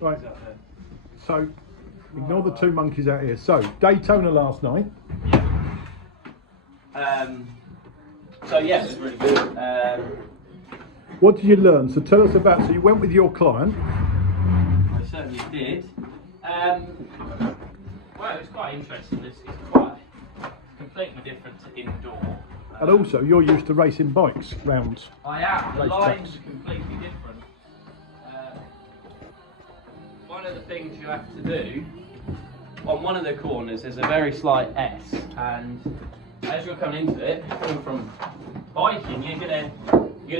Right. So, ignore the two monkeys out here. So, Daytona last night. So yeah, it was really good. What did you learn? So tell us about. So you went with your client. I certainly did. Well, it was quite interesting. It's completely different to indoor. And also, you're used to racing bikes round. I am. The lines tracks. are completely different. One of the things you have to do on one of the corners is a very slight S, and as you're coming into it, coming from biking, you're gonna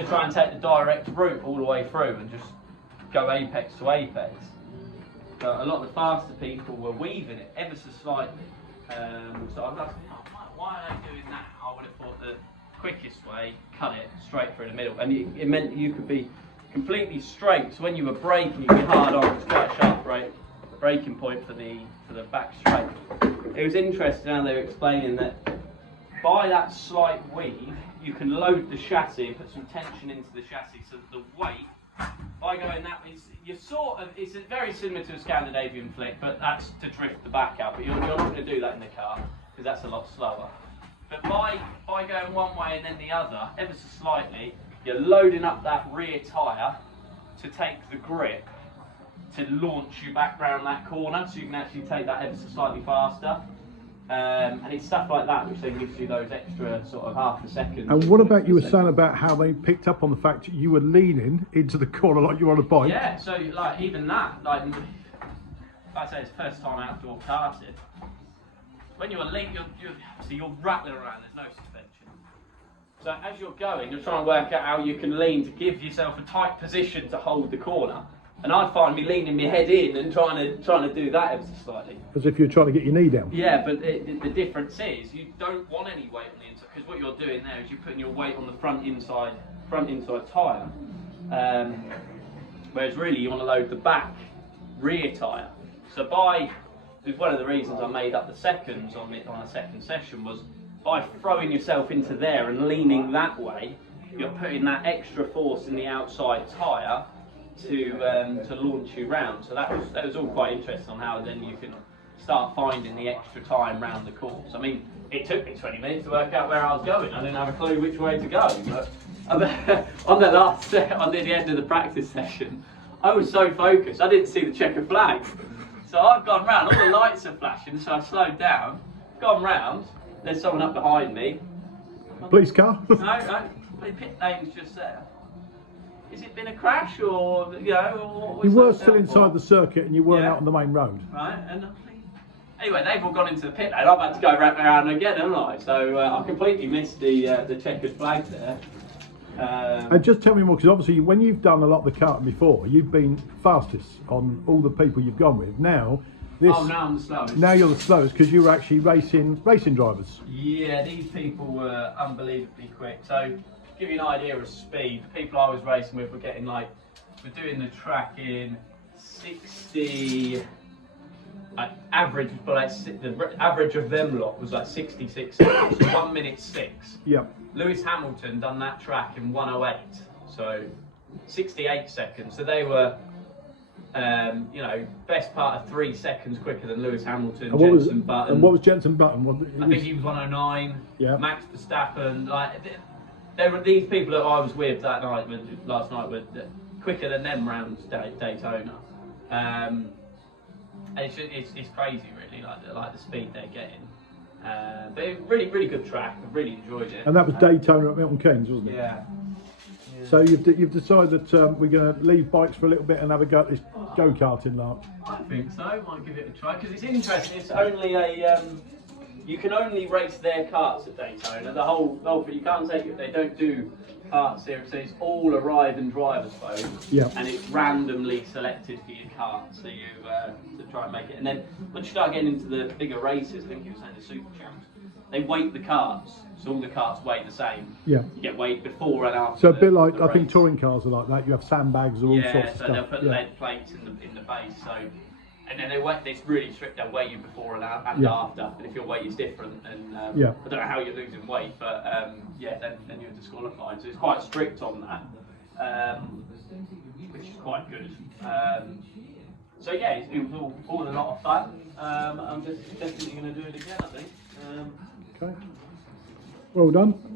try and take the direct route all the way through and just go apex to apex. But a lot of the faster people were weaving it ever so slightly. So I was like, why are they doing that? I would have thought the quickest way, cut it straight through the middle, and it meant that you could be completely straight. So when you were braking, you'd be hard on. It's quite a sharp braking point for the back straight. It was interesting how they were explaining that by that slight weave, you can load the chassis and put some tension into the chassis, so that the weight, by going that, it's very similar to a Scandinavian flick, but that's to drift the back out. But you're not going to do that in the car because that's a lot slower. But by going one way and then the other, ever so slightly, you're loading up that rear tyre to take the grip to launch you back round that corner, so you can actually take that ever so slightly faster. And it's stuff like that which then gives you those extra sort of half a second. And what about you were saying about how they picked up on the fact that you were leaning into the corner like you were on a bike? Yeah, so like even that, like I say, it's first time outdoor karting. When you're leaning, you're rattling around. There's no suspension. So as you're going, you're trying to work out how you can lean to give yourself a tight position to hold the corner. And I find me leaning my head in and trying to do that ever so slightly. As if you're trying to get your knee down. Yeah, but the difference is you don't want any weight on the inside, because what you're doing there is you're putting your weight on the front inside tyre. Whereas really you want to load the back rear tyre. So one of the reasons I made up the seconds on a second session was by throwing yourself into there and leaning that way, you're putting that extra force in the outside tyre to launch you round. So that was all quite interesting on how then you can start finding the extra time round the course. I mean, it took me 20 minutes to work out where I was going. I didn't have a clue which way to go. But on the end of the practice session, I was so focused, I didn't see the checkered flag. So I've gone round, all the lights are flashing, so I've slowed down, gone round, there's someone up behind me. Police car? No, the pit lane's just there. Has it been a crash, or or you were still inside the circuit and you weren't out on the main road. Right, and anyway, they've all gone into the pit lane. I've had to go around again, haven't I? So I completely missed the checkered flag there. And just tell me more, because obviously when you've done a lot of the karting before, you've been fastest on all the people you've gone with. Now I'm the slowest. Now you're the slowest because you were actually racing drivers. Yeah, these people were unbelievably quick. So to give you an idea of speed, the people I was racing with were getting we're doing the track in 60. Average, but the average of them lot was 66 seconds, 1 minute 6. Yep. Lewis Hamilton done that track in 1:08, so 68 seconds. So they were, best part of 3 seconds quicker than Lewis Hamilton. And Button. And what was Jenson Button? I think he was 1:09. Yeah. Max Verstappen. There were these people that I was with last night were quicker than them round Daytona. And it's crazy, really, like the speed they're getting. But it was really good track. I really enjoyed it. And that was Daytona at Milton Keynes, wasn't it? Yeah. So you've decided that we're going to leave bikes for a little bit and have a go at this go-karting lark. I think so. Might give it a try because it's interesting. It's only you can only race their karts at Daytona. The whole you can't take it. They don't do karts here. So it's all arrive and drive, I suppose. Yeah. And it's randomly selected for your kart, so you to try and make it. And then once you start getting into the bigger races, I think you were saying the Super Champs, they weight the karts, so all the karts weigh the same. Yeah. You get weighed before and after. So a bit like the I think race. touring cars are like that. You have sandbags or all sorts of stuff. Yeah, so they'll put lead plates in the base. So, and then it's really strict. They'll weigh you before and after. And if your weight is different, and I don't know how you're losing weight, but then you're disqualified. So it's quite strict on that, which is quite good. So yeah, it was all a lot of fun. I'm just definitely going to do it again, I think. Okay. Well done.